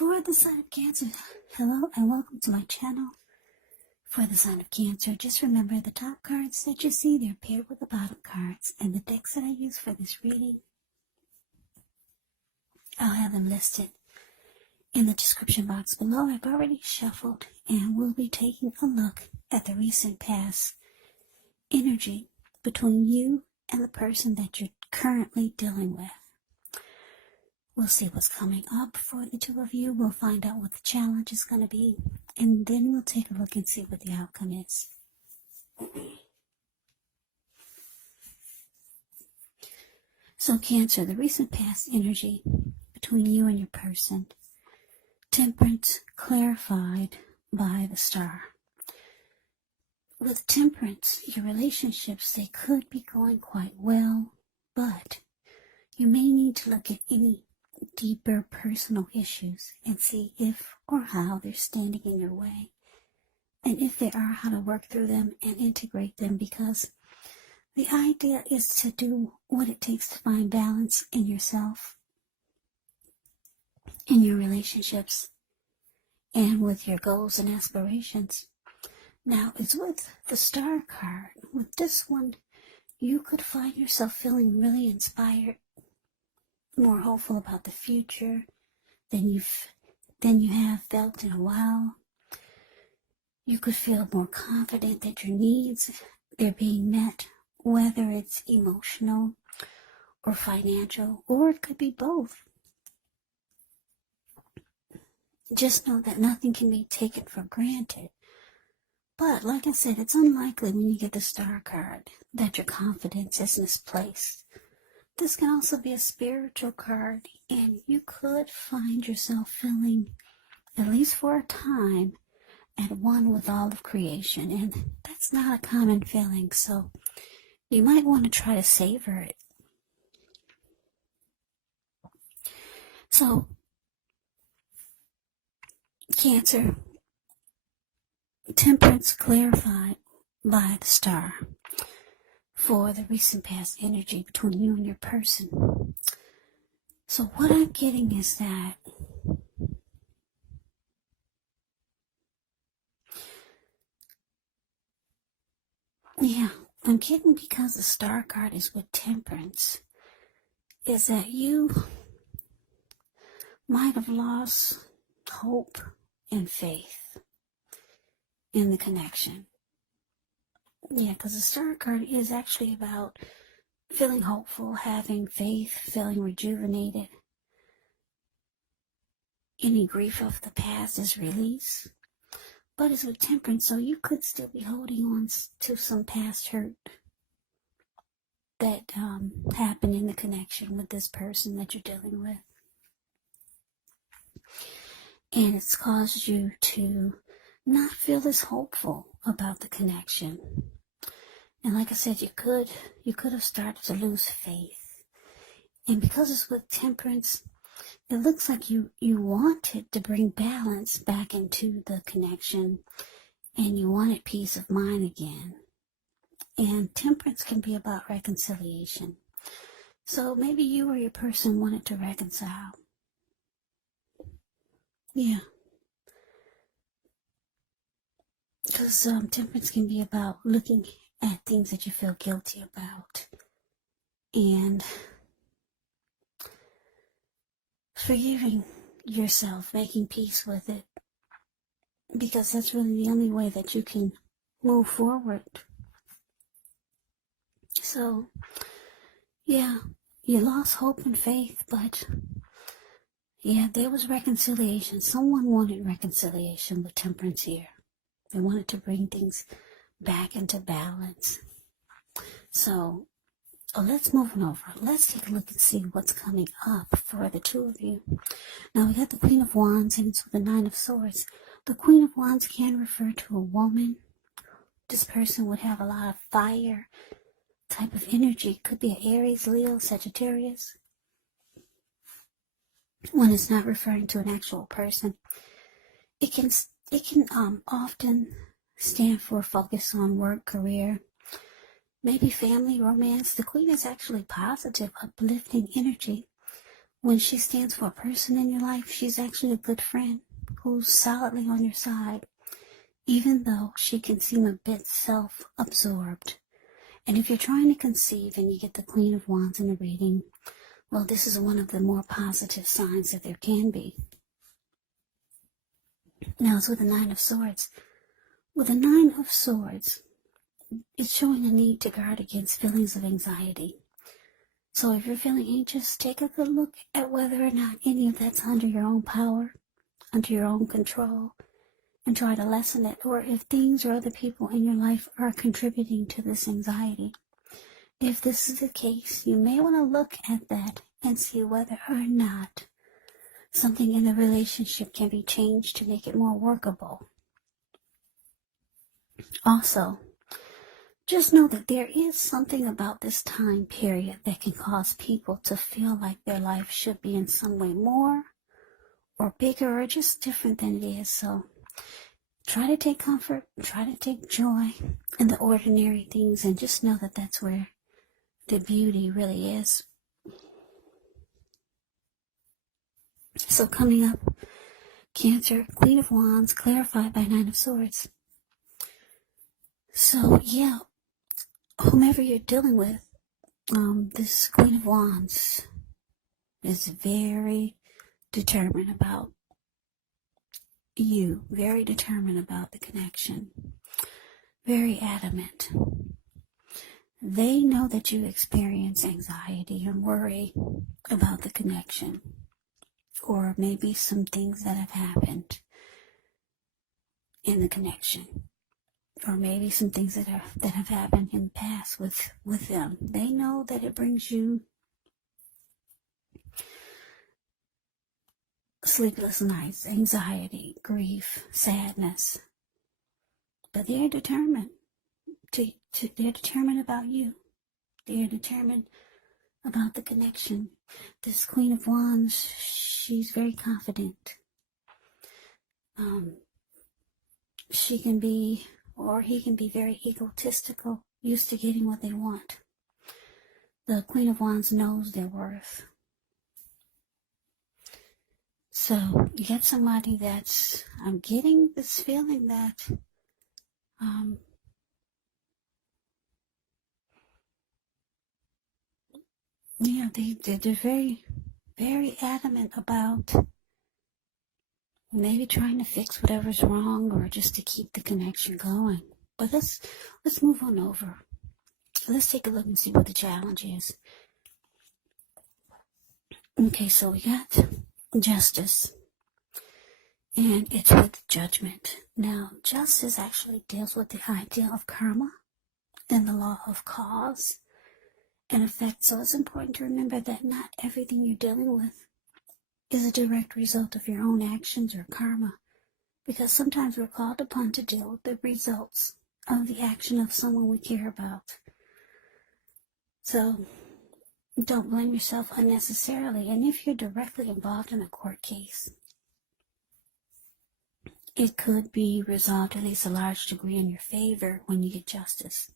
For the sign of Cancer, hello and welcome to my channel. For the sign of Cancer, just remember the top cards that you see, they're paired with the bottom cards, and the decks that I use for this reading, I'll have them listed in the description box below. I've already shuffled and we'll be taking a look at the recent past energy between you and the person that you're currently dealing with. We'll see what's coming up for the two of you. We'll find out what the challenge is going to be, and then we'll take a look and see what the outcome is. So Cancer, the recent past energy between you and your person. Temperance clarified by the star. With Temperance, your relationships, they could be going quite well, but you may need to look at any deeper personal issues and see if or how they're standing in your way, and if they are, how to work through them and integrate them, because the idea is to do what it takes to find balance in yourself, in your relationships, and with your goals and aspirations. Now, it's with the Star card. With this one, you could find yourself feeling really inspired, more hopeful about the future than you have felt in a while. You could feel more confident that your needs, they're being met, whether it's emotional or financial, or it could be both. Just know that nothing can be taken for granted. But like I said, it's unlikely when you get the Star card that your confidence is misplaced. This can also be a spiritual card, and you could find yourself feeling, at least for a time, at one with all of creation, and that's not a common feeling, so you might want to try to savor it. So, Cancer, Temperance clarified by the star for the recent past energy between you and your person. So what I'm getting is that I'm getting, because the Star card is with Temperance, is that you might have lost hope and faith in the connection. Yeah, because the Star card is actually about feeling hopeful, having faith, feeling rejuvenated. Any grief of the past is released. But it's with Temperance, so you could still be holding on to some past hurt that happened in the connection with this person that you're dealing with. And it's caused you to not feel as hopeful about the connection. And like I said, you could have started to lose faith. And because it's with Temperance, it looks like you wanted to bring balance back into the connection, and you wanted peace of mind again. And Temperance can be about reconciliation. So maybe you or your person wanted to reconcile. Yeah. Because Temperance can be about looking at things that you feel guilty about and forgiving yourself, making peace with it, because that's really the only way that you can move forward. So, yeah, you lost hope and faith, but yeah, there was reconciliation. Someone wanted reconciliation with Temperance here. They wanted to bring things back into balance. So, let's move on over. Let's take a look and see what's coming up for the two of you. Now, we got the Queen of Wands, and it's with the Nine of Swords. The Queen of Wands can refer to a woman. This person would have a lot of fire type of energy. Could be an Aries, Leo, Sagittarius. When it's not referring to an actual person, it can often stand for focus on work, career, maybe family, romance. The Queen is actually positive, uplifting energy When she stands for a person in your life, she's actually a good friend who's solidly on your side, even though she can seem a bit self-absorbed. And if you're trying to conceive and you get the Queen of Wands in the reading, well, this is one of the more positive signs that there can be. Now it's with the Nine of Swords. With the Nine of Swords, it's showing a need to guard against feelings of anxiety. So if you're feeling anxious, take a good look at whether or not any of that's under your own power, under your own control, and try to lessen it, or if things or other people in your life are contributing to this anxiety. If this is the case, you may want to look at that and see whether or not something in the relationship can be changed to make it more workable. Also, just know that there is something about this time period that can cause people to feel like their life should be in some way more or bigger or just different than it is. So try to take comfort, try to take joy in the ordinary things, and just know that that's where the beauty really is. So coming up, Cancer, Queen of Wands, clarified by Nine of Swords. So yeah, whomever you're dealing with, this Queen of Wands is very determined about you, very determined about the connection, very adamant. They know that you experience anxiety and worry about the connection, or maybe some things that have happened in the connection, or maybe some things that have happened in the past with them. They know that it brings you sleepless nights, anxiety, grief, sadness. But they're determined. They're determined about you. They're determined about the connection. This Queen of Wands, she's very confident. She can be, or he can be, very egotistical, used to getting what they want. The Queen of Wands knows their worth. So you get somebody that's, I'm getting this feeling that they're very, very adamant about maybe trying to fix whatever's wrong, or just to keep the connection going. But let's move on over. Let's take a look and see what the challenge is. Okay, so we got Justice, and it's with Judgment. Now, Justice actually deals with the idea of karma and the law of cause and effect. So it's important to remember that not everything you're dealing with is a direct result of your own actions or karma, because sometimes we're called upon to deal with the results of the action of someone we care about. So don't blame yourself unnecessarily. And if you're directly involved in a court case, it could be resolved at least a large degree in your favor when you get justice.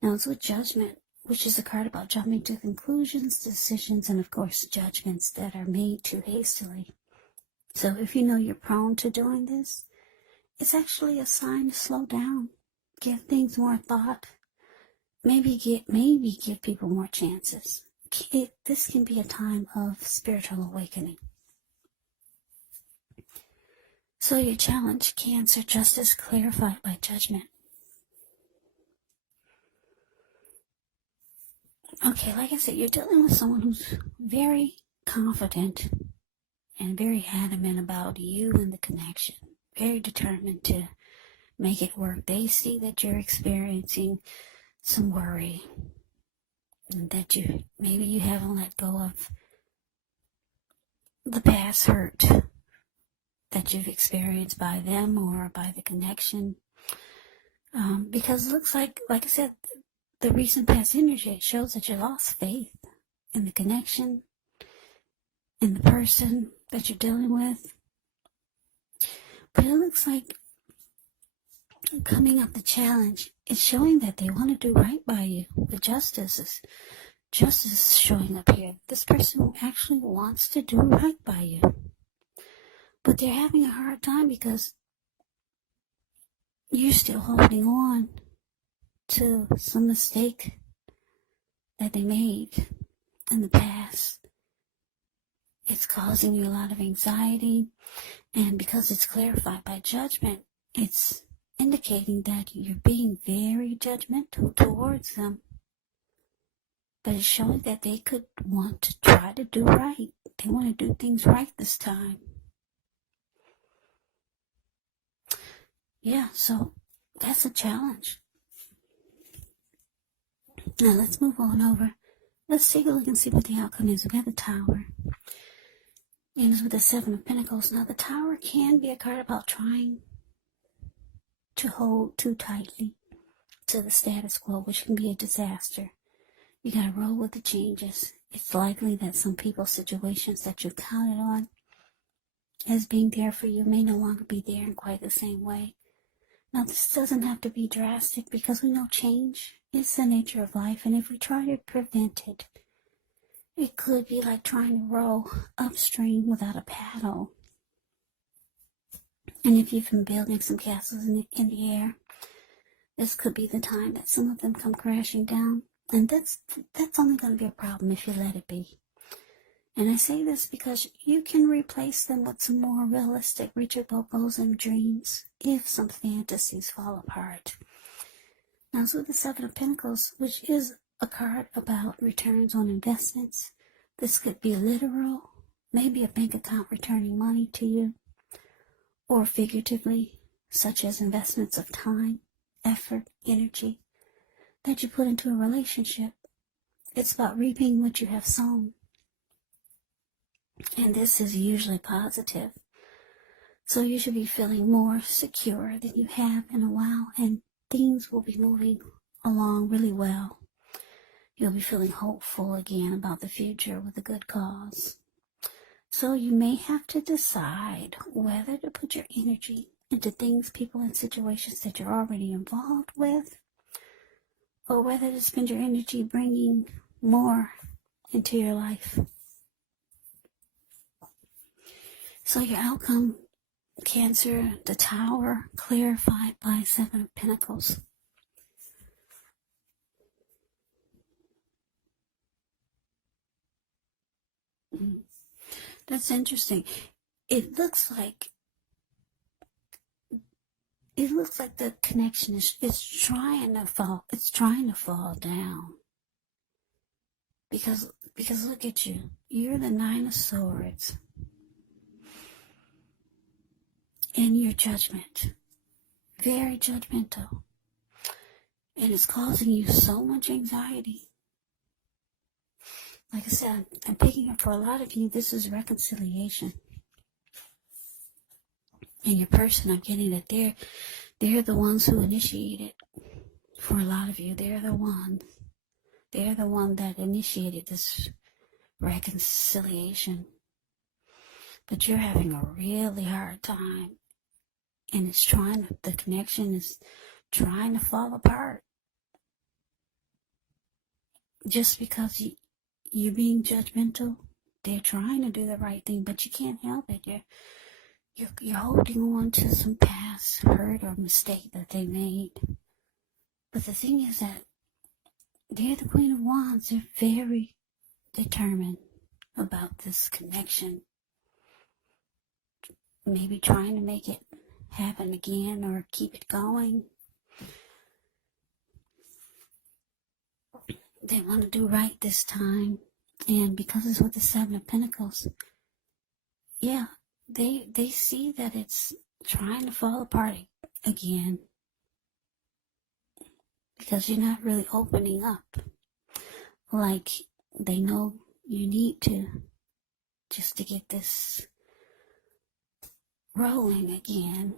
Now it's with Judgment, which is a card about jumping to conclusions, decisions, and of course judgments that are made too hastily. So if you know you're prone to doing this, it's actually a sign to slow down, give things more thought, maybe give people more chances. This can be a time of spiritual awakening. So your challenge, Cancer, Justice, clarified by Judgment. Okay, like I said, you're dealing with someone who's very confident and very adamant about you and the connection. Very determined to make it work. They see that you're experiencing some worry, and that maybe you haven't let go of the past hurt that you've experienced by them or by the connection. Because it looks like I said, the recent past energy, it shows that you lost faith in the connection, in the person that you're dealing with. But it looks like coming up the challenge is showing that they want to do right by you. The Justice justice showing up here. This person actually wants to do right by you. But they're having a hard time because you're still holding on to some mistake that they made in the past. It's causing you a lot of anxiety, and because it's clarified by judgment, it's indicating that you're being very judgmental towards them. But it's showing that they could want to try to do right. They want to do things right this time. Yeah, so that's a challenge. Now let's move on over. Let's take a look and see what the outcome is. We got the Tower. And it's with the Seven of Pentacles. Now the Tower can be a card about trying to hold too tightly to the status quo, which can be a disaster. You gotta roll with the changes. It's likely that some people's situations that you counted on as being there for you may no longer be there in quite the same way. Now this doesn't have to be drastic because we know change is the nature of life, and if we try to prevent it, it could be like trying to row upstream without a paddle. And if you've been building some castles in the air, this could be the time that some of them come crashing down. And that's only going to be a problem if you let it be. And I say this because you can replace them with some more realistic, reachable goals and dreams if some fantasies fall apart. Now, so the Seven of Pentacles, which is a card about returns on investments. This could be literal, maybe a bank account returning money to you, or figuratively, such as investments of time, effort, energy that you put into a relationship. It's about reaping what you have sown. And this is usually positive. So you should be feeling more secure than you have in a while, and things will be moving along really well. You'll be feeling hopeful again about the future with a good cause. So you may have to decide whether to put your energy into things, people, and situations that you're already involved with, or whether to spend your energy bringing more into your life. So your outcome, Cancer, the Tower, clarified by Seven of Pentacles. That's interesting. It looks like the connection is trying to fall. It's trying to fall down. Because look at you. You're the Nine of Swords. And your judgment. Very judgmental. And it's causing you so much anxiety. Like I said, I'm picking up for a lot of you, this is reconciliation. And your person, I'm getting that they're the ones who initiated. For a lot of you, they're the ones. They're the one that initiated this reconciliation. But you're having a really hard time. And the connection is trying to fall apart. Just because you're being judgmental, they're trying to do the right thing, but you can't help it. You're holding on to some past hurt or mistake that they made. But the thing is that they're the Queen of Wands. They're very determined about this connection. Maybe trying to make it happen again or keep it going. They want to do right this time. And because it's with the Seven of Pentacles, yeah, they see that it's trying to fall apart again. Because you're not really opening up like they know you need to, just to get this rolling again.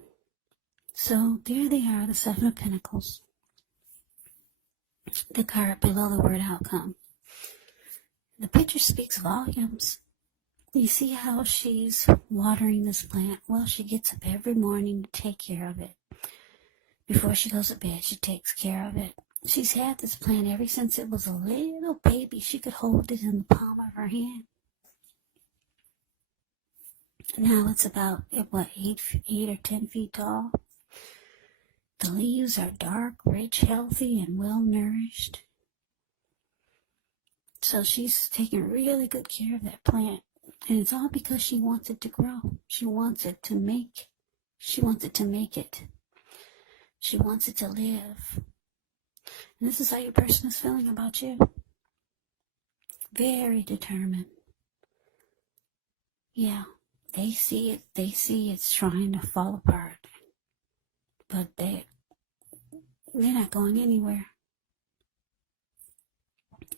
So there they are, the Seven of Pentacles. The card below the word outcome. The picture speaks volumes. You see how she's watering this plant? Well, she gets up every morning to take care of it. Before she goes to bed, she takes care of it. She's had this plant ever since it was a little baby. She could hold it in the palm of her hand. Now it's about, what, 8 or 10 feet tall. The leaves are dark, rich, healthy, and well nourished. So she's taking really good care of that plant. And it's all because she wants it to grow. She wants it to make it. She wants it to live. And this is how your person is feeling about you. Very determined. Yeah, they see it. They see it's trying to fall apart. But they're not going anywhere.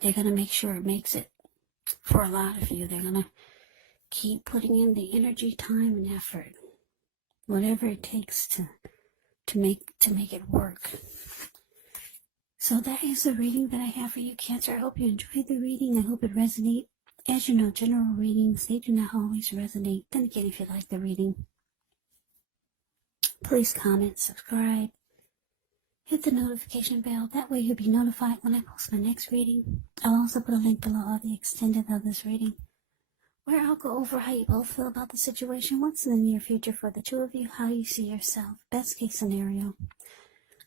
They're going to make sure it makes it. For a lot of you, they're going to keep putting in the energy, time, and effort. Whatever it takes to make it work. So that is the reading that I have for you, Cancer. I hope you enjoyed the reading. I hope it resonates. As you know, general readings, they do not always resonate. Then again, if you like the reading, please comment, subscribe, hit the notification bell. That way you'll be notified when I post my next reading. I'll also put a link below of the extended of this reading, where I'll go over how you both feel about the situation, what's in the near future for the two of you, how you see yourself, best case scenario,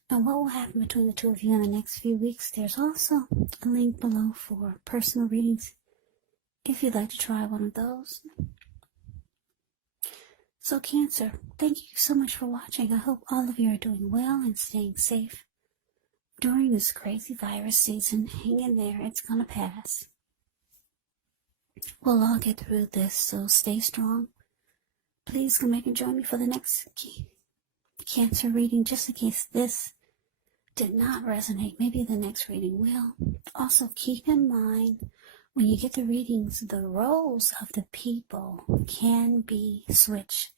and what will happen between the two of you in the next few weeks. There's also a link below for personal readings, if you'd like to try one of those. So Cancer, thank you so much for watching. I hope all of you are doing well and staying safe during this crazy virus season. Hang in there, it's gonna pass. We'll all get through this, so stay strong. Please come back and join me for the next Cancer reading, just in case this did not resonate. Maybe the next reading will. Also, keep in mind, when you get the readings, the roles of the people can be switched.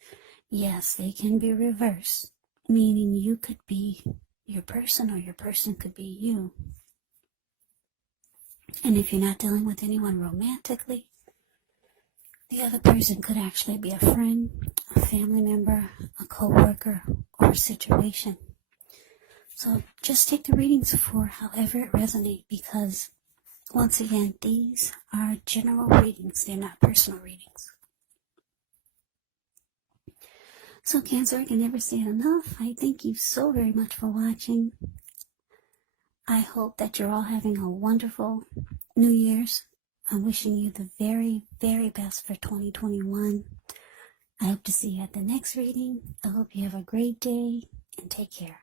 Yes, they can be reversed, meaning you could be your person or your person could be you. And if you're not dealing with anyone romantically, the other person could actually be a friend, a family member, a co-worker, or a situation. So just take the readings for however it resonates, because once again, these are general readings. They're not personal readings. So Cancer, I can never say it enough. I thank you so very much for watching. I hope that you're all having a wonderful New Year's. I'm wishing you the very, very best for 2021. I hope to see you at the next reading. I hope you have a great day and take care.